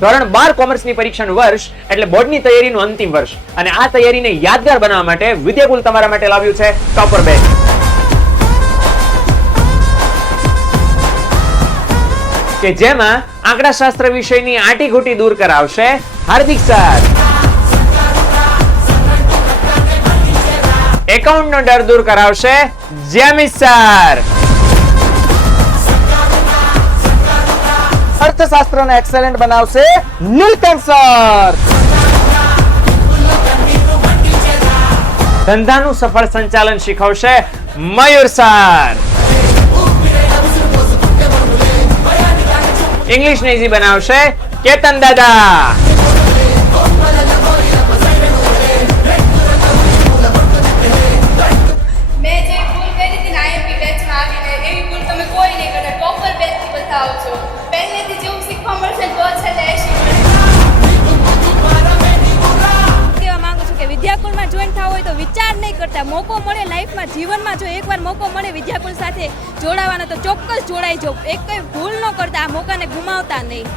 ધોરણ 12 કોમર્સની પરીક્ષાનું વર્ષ એટલે બોર્ડની તૈયારીનું અંતિમ વર્ષ અને આ તૈયારીને યાદગાર બનાવવા માટે વિદ્યાકુલ તમારા માટે લાવ્યું છે ટોપર બેચ કે જેમાં આંકડાશાસ્ત્ર વિષયની આંટીઘૂંટી દૂર કરાવશે હાર્દિક સર, એકાઉન્ટનો ડર દૂર કરાવશે જેમિસ સર, અર્થશાસ્ત્રને એક્સેલેન્ટ બનાવશે નીલકંઠ સર, ધંધાનું સફળ સંચાલન શીખવશે મયુર સર, ઇંગ્લિશને ઈઝી બનાવશે કેતન દાદા, વિદ્યાકુલમાં જોઈન થવું હોય તો વિચાર નહીં કરતા, મોકો મળે લાઈફમાં, જીવનમાં જો એકવાર મોકો મળે વિદ્યાકુલ સાથે જોડાવાનો તો ચોક્કસ જોડાઈ જાઓ. એક કંઈ ભૂલ ન કરતા, આ મોકાને ગુમાવતા નહીં.